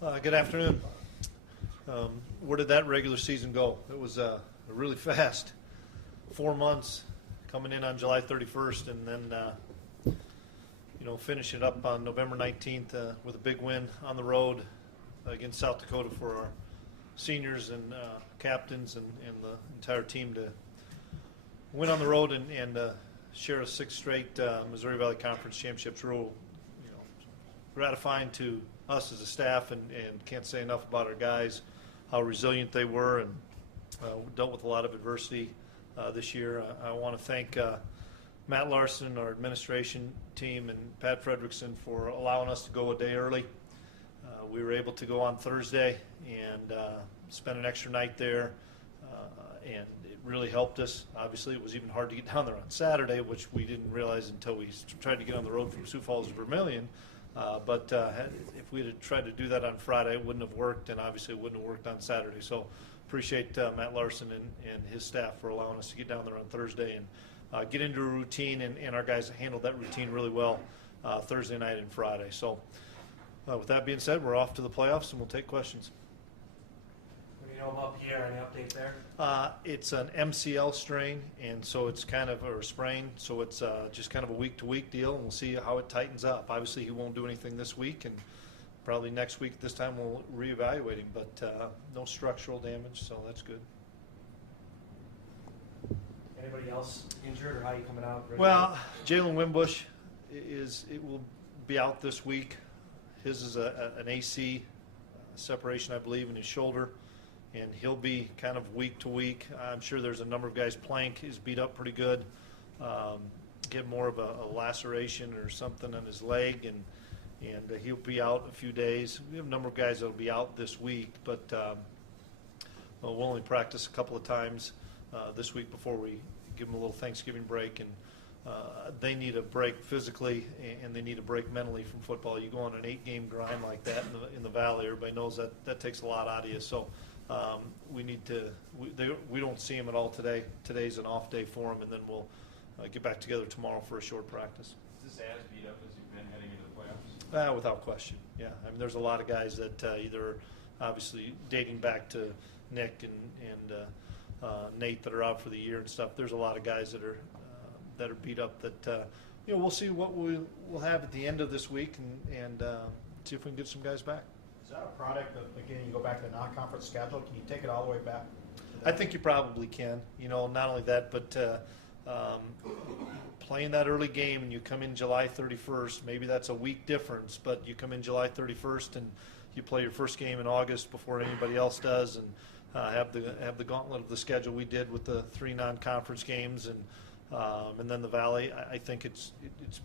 Good afternoon. Where did that regular season go? It was really fast. 4 months coming in on July 31st, and then finishing up on November 19th with a big win on the road against South Dakota for our seniors and captains and the entire team to win on the road and share a sixth straight Missouri Valley Conference Championships. Real, gratifying to us as a staff, and can't say enough about our guys, how resilient they were, and dealt with a lot of adversity this year. I want to thank Matt Larson, our administration team, and Pat Fredrickson for allowing us to go a day early. We were able to go on Thursday and spend an extra night there, and it really helped us. Obviously, it was even hard to get down there on Saturday, which we didn't realize until we tried to get on the road from Sioux Falls to Vermilion. But if we had tried to do that on Friday, it wouldn't have worked, and obviously it wouldn't have worked on Saturday. So appreciate Matt Larson and his staff for allowing us to get down there on Thursday and get into a routine, and our guys handled that routine really well Thursday night and Friday. So with that being said, we're off to the playoffs, and we'll take questions. What do you know about Pierre? Any update there? It's an MCL strain, and so it's kind of a sprain, so it's just kind of a week-to-week deal, and we'll see how it tightens up. Obviously, he won't do anything this week, and probably next week this time we'll reevaluate him, but no structural damage, so that's good. Anybody else injured, or how you coming out? Well, Jalen Wimbush will be out this week. His is an AC separation, I believe, in his shoulder, and he'll be kind of week to week. I'm sure there's a number of guys. Plank is beat up pretty good, get more of a laceration or something on his leg, and he'll be out a few days. We have a number of guys that will be out this week, but we'll only practice a couple of times this week before we give them a little Thanksgiving break, and they need a break physically, and they need a break mentally from football. You go on an 8-game grind like that in the Valley, everybody knows that takes a lot out of you. So we need to. We don't see them at all today. Today's an off day for them, and then we'll get back together tomorrow for a short practice. Is this as beat up as you've been heading into the playoffs? Without question, yeah. I mean, there's a lot of guys that either obviously dating back to Nick and Nate that are out for the year and stuff. There's a lot of guys that are beat up that we'll see what we'll have at the end of this week and see if we can get some guys back. Is that a product of, again, you go back to the non-conference schedule? Can you take it all the way back? I think you probably can. Not only that, but playing that early game and you come in July 31st, maybe that's a week difference, but you come in July 31st and you play your first game in August before anybody else does, and have the gauntlet of the schedule we did with the 3 non-conference games and then the Valley. I think it's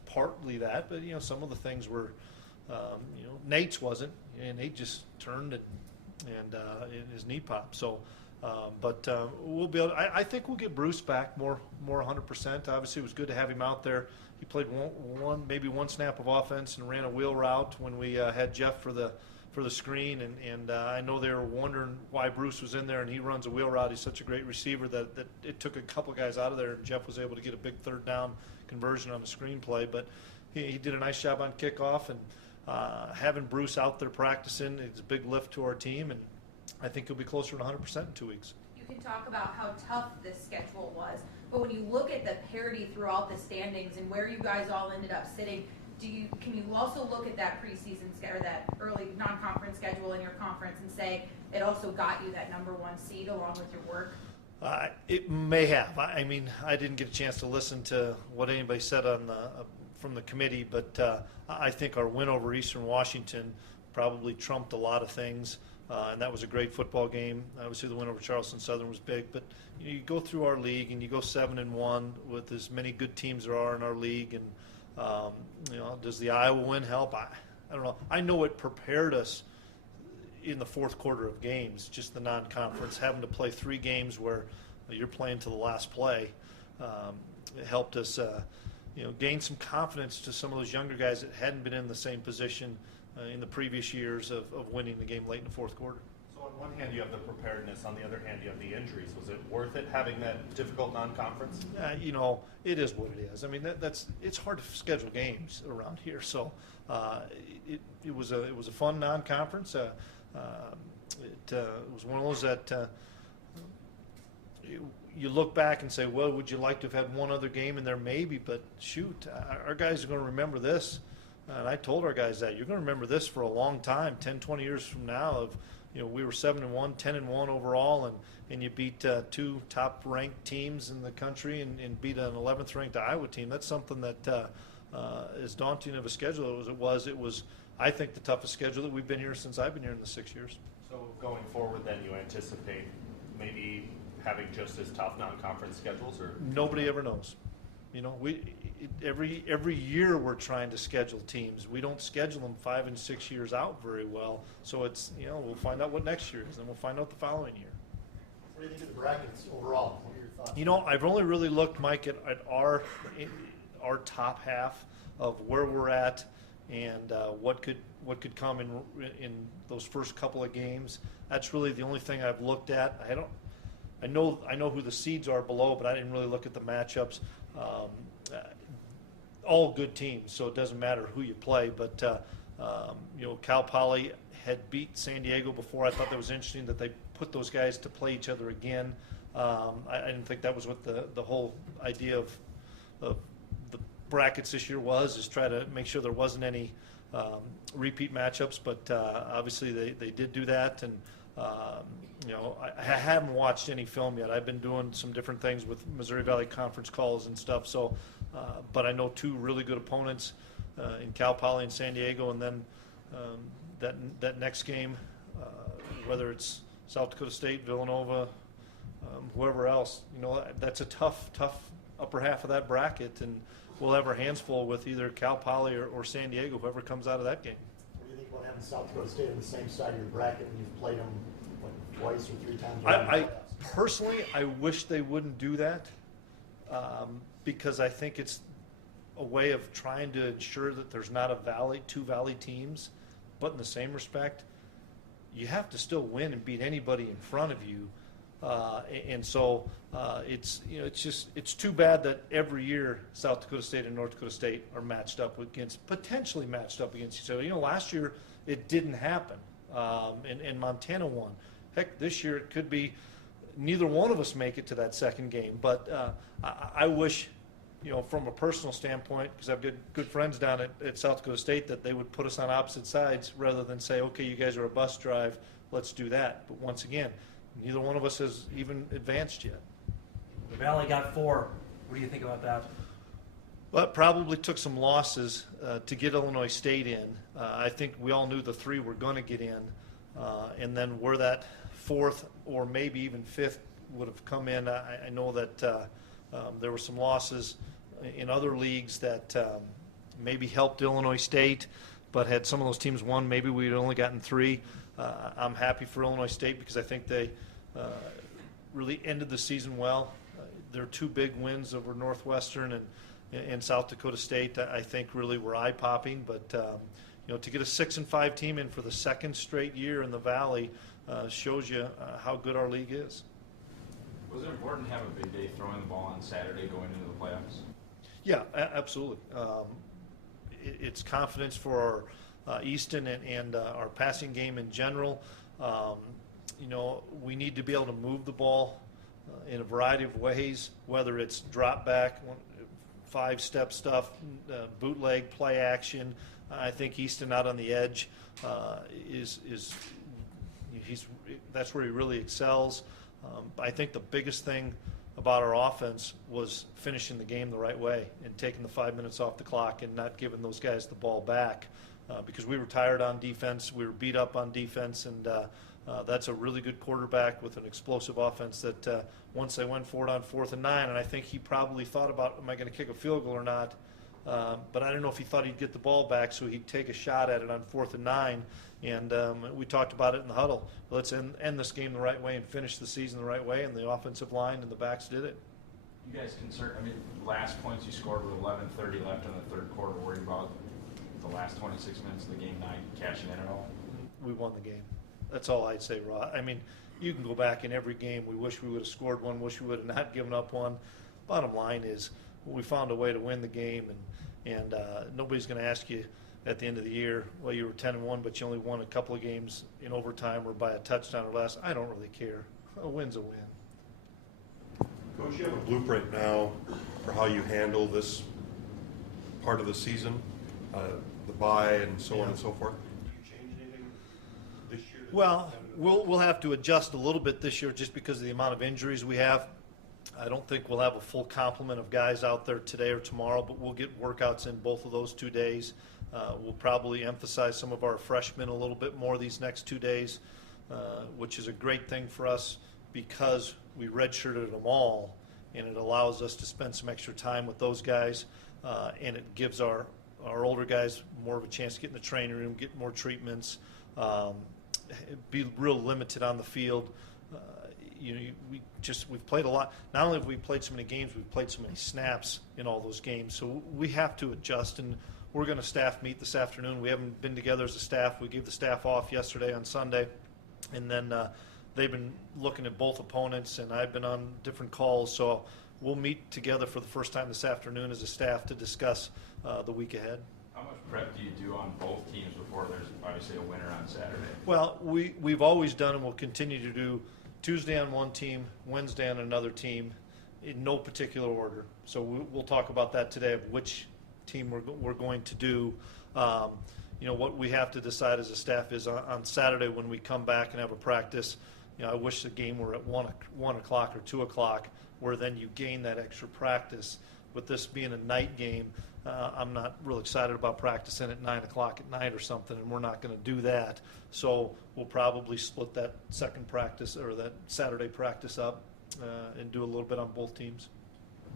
partly that, but some of the things were, Nate's wasn't. Nate just turned and his knee popped. So, but we'll be able. I think we'll get Bruce back more 100%. Obviously, it was good to have him out there. He played maybe one snap of offense and ran a wheel route when we had Jeff for the screen, and I know they were wondering why Bruce was in there, and he runs a wheel route. He's such a great receiver that it took a couple guys out of there, and Jeff was able to get a big third down conversion on the screen play. But he did a nice job on kickoff, and having Bruce out there practicing is a big lift to our team, and I think he'll be closer to 100% in 2 weeks. You can talk about how tough this schedule was, but when you look at the parity throughout the standings and where you guys all ended up sitting, can you also look at that preseason or that early non-conference schedule in your conference and say it also got you that number 1 seed along with your work? It may have. I mean, I didn't get a chance to listen to what anybody said from the committee, but I think our win over Eastern Washington probably trumped a lot of things, and that was a great football game. Obviously, the win over Charleston Southern was big, but you go through our league and you go 7-1 with as many good teams there are in our league, and does the Iowa win help? I don't know. I know it prepared us in the fourth quarter of games, just the non-conference, having to play 3 games where you're playing to the last play. It helped us, gain some confidence to some of those younger guys that hadn't been in the same position in the previous years of winning the game late in the fourth quarter. So So on one hand, you have the preparedness. On the other hand, you have the injuries. Was it worth it having that difficult non-conference? It is what it is. I mean, it's hard to schedule games around here. So it was a fun non-conference. It was one of those that you look back and say, well, would you like to have had one other game in there? Maybe, but shoot, our guys are going to remember this. And I told our guys that you're going to remember this for a long time, 10, 20 years from now. Of we were 7-1, 10-1 overall, and you beat two top-ranked teams in the country and beat an 11th-ranked Iowa team. That's something that as daunting of a schedule as it was, I think, the toughest schedule that we've been here since I've been here in the 6 years. So going forward, then you anticipate maybe having just as tough non-conference schedules, or nobody ever knows. Every year we're trying to schedule teams. We don't schedule them 5 and 6 years out very well. So it's we'll find out what next year is, and we'll find out the following year. What do you think of the brackets overall? What are your thoughts? I've only really looked, Mike, at our top half of where we're at and what could come in those first couple of games. That's really the only thing I've looked at. I know who the seeds are below, but I didn't really look at the matchups. All good teams, so it doesn't matter who you play. But Cal Poly had beat San Diego before. I thought that was interesting that they put those guys to play each other again. I didn't think that was what the whole idea of the brackets this year is try to make sure there wasn't any repeat matchups. But obviously they did do that, and I haven't watched any film yet. I've been doing some different things with Missouri Valley Conference calls and stuff. So, but I know two really good opponents in Cal Poly and San Diego, and then that next game, whether it's South Dakota State, Villanova, whoever else, that's a tough upper half of that bracket, and we'll have our hands full with either Cal Poly or San Diego, whoever comes out of that game. What do you think about having South Dakota State on the same side of your bracket when you've played them twice or 3 times? I personally, I wish they wouldn't do that because I think it's a way of trying to ensure that there's not two valley teams. But in the same respect, you have to still win and beat anybody in front of you. And so it's too bad that every year South Dakota State and North Dakota State are potentially matched up against each other. Last year it didn't happen, and Montana won. Heck, this year it could be neither one of us make it to that second game. But I wish, from a personal standpoint, because I've got good friends down at South Dakota State, that they would put us on opposite sides rather than say, okay, you guys are a bus drive, let's do that. But once again, neither one of us has even advanced yet. The Valley got 4. What do you think about that? Well, it probably took some losses to get Illinois State in. I think we all knew the 3 were going to get in. And then where that 4th or maybe even 5th would have come in, I know that there were some losses in other leagues that maybe helped Illinois State, but had some of those teams won, maybe we'd only gotten 3. I'm happy for Illinois State because I think they really ended the season well. Their 2 big wins over Northwestern and South Dakota State, I think, really were eye-popping. But to get a 6-5 team in for the second straight year in the Valley shows you how good our league is. Was it important to have a big day throwing the ball on Saturday going into the playoffs? Yeah, absolutely. It's confidence for Easton and our passing game in general. We need to be able to move the ball in a variety of ways, whether it's drop back, 5-step stuff, bootleg, play action. I think Easton out on the edge that's where he really excels. I think the biggest thing about our offense was finishing the game the right way and taking the 5 minutes off the clock and not giving those guys the ball back because we were tired on defense, we were beat up on defense, and that's a really good quarterback with an explosive offense that once they went for it on 4th and 9, and I think he probably thought about, am I going to kick a field goal or not? But I don't know if he thought he'd get the ball back, so he'd take a shot at it on 4th and 9. And we talked about it in the huddle. Let's end this game the right way and finish the season the right way, and the offensive line and the backs did it. You guys concerned? I mean, last points you scored with 11:30 left in the third quarter. Worried about the last 26 minutes of the game not cashing in at all? We won the game. That's all I'd say, Rod. I mean, you can go back in every game. We wish we would have scored one, wish we would have not given up one. Bottom line is we found a way to win the game, and nobody's going to ask you at the end of the year, well, you were 10-1, but you only won a couple of games in overtime or by a touchdown or less. I don't really care. A win's a win. Coach, you have a blueprint now for how you handle this part of the season, the bye and so on and so forth. Do you change anything this year? Well, we'll have to adjust a little bit this year just because of the amount of injuries we have. I don't think we'll have a full complement of guys out there today or tomorrow, but we'll get workouts in both of those 2 days. We'll probably emphasize some of our freshmen a little bit more these next 2 days, which is a great thing for us because we redshirted them all, and it allows us to spend some extra time with those guys, and it gives our older guys more of a chance to get in the training room, get more treatments, be real limited on the field. We've played a lot. Not only have we played so many games, we've played so many snaps in all those games. So we have to adjust, and we're going to staff meet this afternoon. We haven't been together as a staff. We gave the staff off yesterday on Sunday, and then they've been looking at both opponents, and I've been on different calls. So we'll meet together for the first time this afternoon as a staff to discuss the week ahead. How much prep do you do on both teams before there's obviously a winner on Saturday? Well, we've always done and will continue to do Tuesday on one team, Wednesday on another team, in no particular order. So we'll talk about that today of which team we're going to do. What we have to decide as a staff is on Saturday when we come back and have a practice. I wish the game were at 1 o'clock or 2 o'clock, where then you gain that extra practice. With this being a night game, I'm not real excited about practicing at 9 o'clock at night or something, and we're not going to do that. So we'll probably split that second practice or that Saturday practice up and do a little bit on both teams.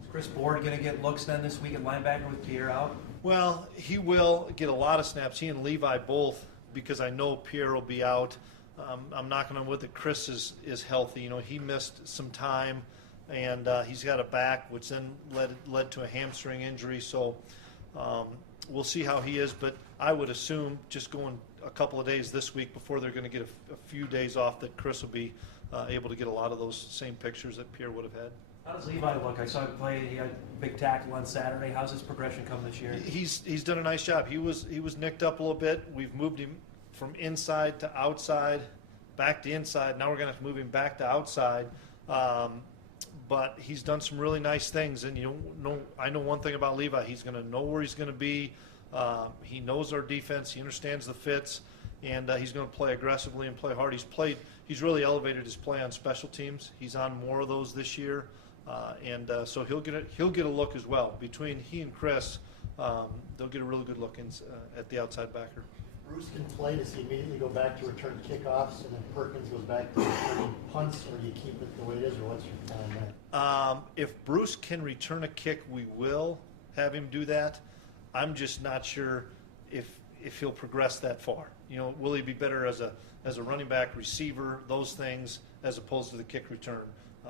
Is Chris Board going to get looks then this week at linebacker with Pierre out? Well, he will get a lot of snaps. He and Levi both, because I know Pierre will be out. I'm knocking on wood that Chris is healthy. He missed some time, and he's got a back, which then led to a hamstring injury. So we'll see how he is. But I would assume just going a couple of days this week before they're going to get a few days off that Chris will be able to get a lot of those same pictures that Pierre would have had. How does Levi look? I saw him play. He had a big tackle on Saturday. How's his progression come this year? He's done a nice job. He was nicked up a little bit. We've moved him from inside to outside, back to inside. Now we're going to have to move him back to outside. But he's done some really nice things. And I know one thing about Levi. He's going to know where he's going to be. He knows our defense. He understands the fits, and he's going to play aggressively and play hard. He's really elevated his play on special teams. He's on more of those this year. So he'll get a look as well. Between he and Chris, they'll get a really good look at the outside backer. Bruce can play. Does he immediately go back to return kickoffs, and then Perkins goes back to returning punts, or do you keep it the way it is, or what's your plan there? If Bruce can return a kick, we will have him do that. I'm just not sure if he'll progress that far. Will he be better as a running back, receiver, those things, as opposed to the kick return?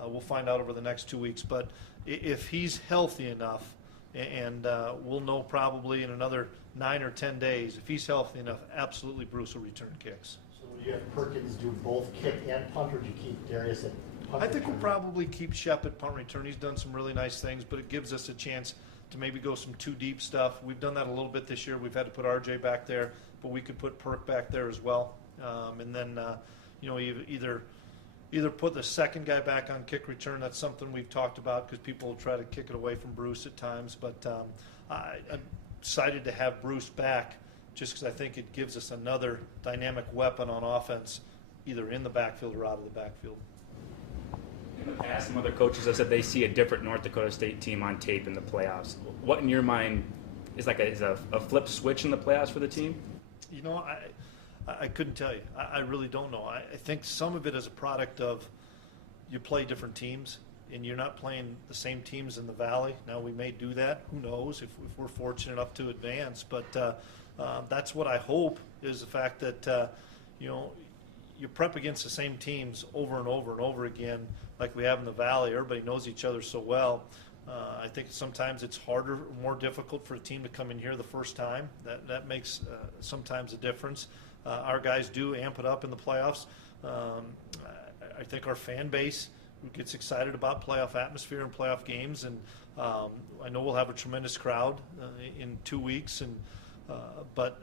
We'll find out over the next 2 weeks. But if he's healthy enough, and we'll know probably in another 9 or 10 days, if he's healthy enough, absolutely Bruce will return kicks. So would you have Perkins do both kick and punt, or do you keep Darius at punt? I think we'll return? probably keep Shep at punt return. He's done some really nice things, but it gives us a chance to maybe go some too deep stuff. We've done that a little bit this year. We've had to put RJ back there, but we could put Perk back there as well. And then, either put the second guy back on kick return. That's something we've talked about because people will try to kick it away from Bruce at times. But I'm excited to have Bruce back just because I think it gives us another dynamic weapon on offense, either in the backfield or out of the backfield. In the past, some other coaches have said they see a different North Dakota State team on tape in the playoffs. What, in your mind, is a flip switch in the playoffs for the team? I couldn't tell you. I really don't know. I think some of it is a product of you play different teams, and you're not playing the same teams in the Valley. Now, we may do that. Who knows if we're fortunate enough to advance. But that's what I hope is the fact that, you prep against the same teams over and over and over again like we have in the Valley. Everybody knows each other so well. I think sometimes it's harder, more difficult for a team to come in here the first time. That makes sometimes a difference. our guys do amp it up in the playoffs. I think our fan base gets excited about playoff atmosphere and playoff games, and I know we'll have a tremendous crowd in 2 weeks. But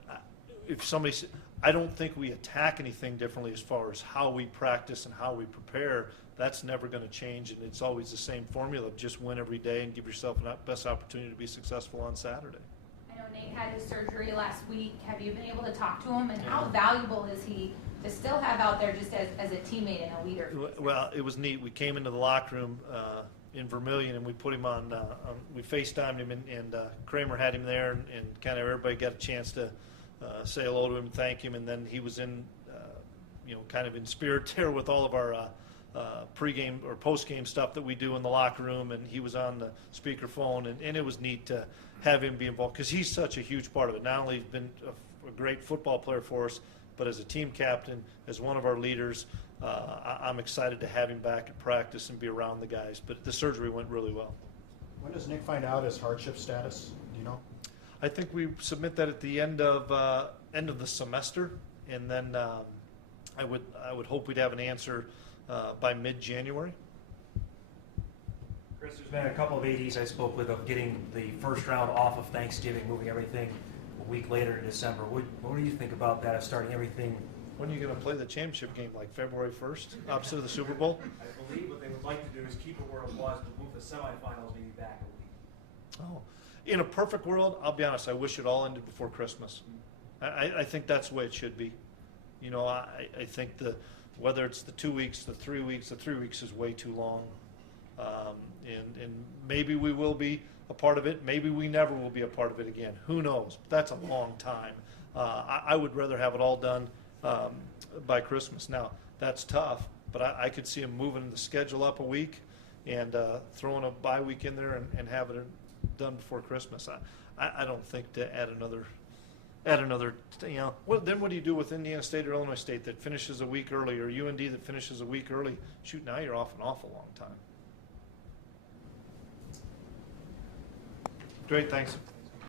if somebody, I don't think we attack anything differently as far as how we practice and how we prepare. That's never going to change, and it's always the same formula: just win every day and give yourself the best opportunity to be successful on Saturday. I know Nate had his surgery last week. Have you been able to talk to him, and how valuable is he to still have out there just as a teammate and a leader? Well, it was neat. We came into the locker room in Vermillion, and we put him on. We FaceTimed him, and Kramer had him there, and kind of everybody got a chance to say hello to him, thank him, and then he was in, kind of in spirit there with all of our pregame or postgame stuff that we do in the locker room, and he was on the speakerphone, and it was neat to have him be involved because he's such a huge part of it. Not only has been a great football player for us, but as a team captain, as one of our leaders, I'm excited to have him back at practice and be around the guys. But the surgery went really well. When does Nick find out his hardship status? Do you know? I think we submit that at the end of the semester, and then I would hope we'd have an answer by mid-January. Chris, there's been a couple of ADs I spoke with of getting the first round off of Thanksgiving, moving everything a week later in December. What do you think about that, of starting everything? When are you going to play the championship game, like February 1st, opposite of the Super Bowl? I believe what they would like to do is keep it where it was, but move the semifinals maybe back a week. Oh, in a perfect world, I'll be honest, I wish it all ended before Christmas. I think that's the way it should be. I think whether it's the 2 weeks, the 3 weeks, the 3 weeks is way too long. And maybe we will be a part of it. Maybe we never will be a part of it again. Who knows? That's a long time. I would rather have it all done by Christmas. Now, that's tough, but I could see them moving the schedule up a week and throwing a bye week in there and having it done before Christmas. I don't think to add another. Well, then what do you do with Indiana State or Illinois State that finishes a week early, or UND that finishes a week early? Shoot, now you're off an awful long time. Great, thanks.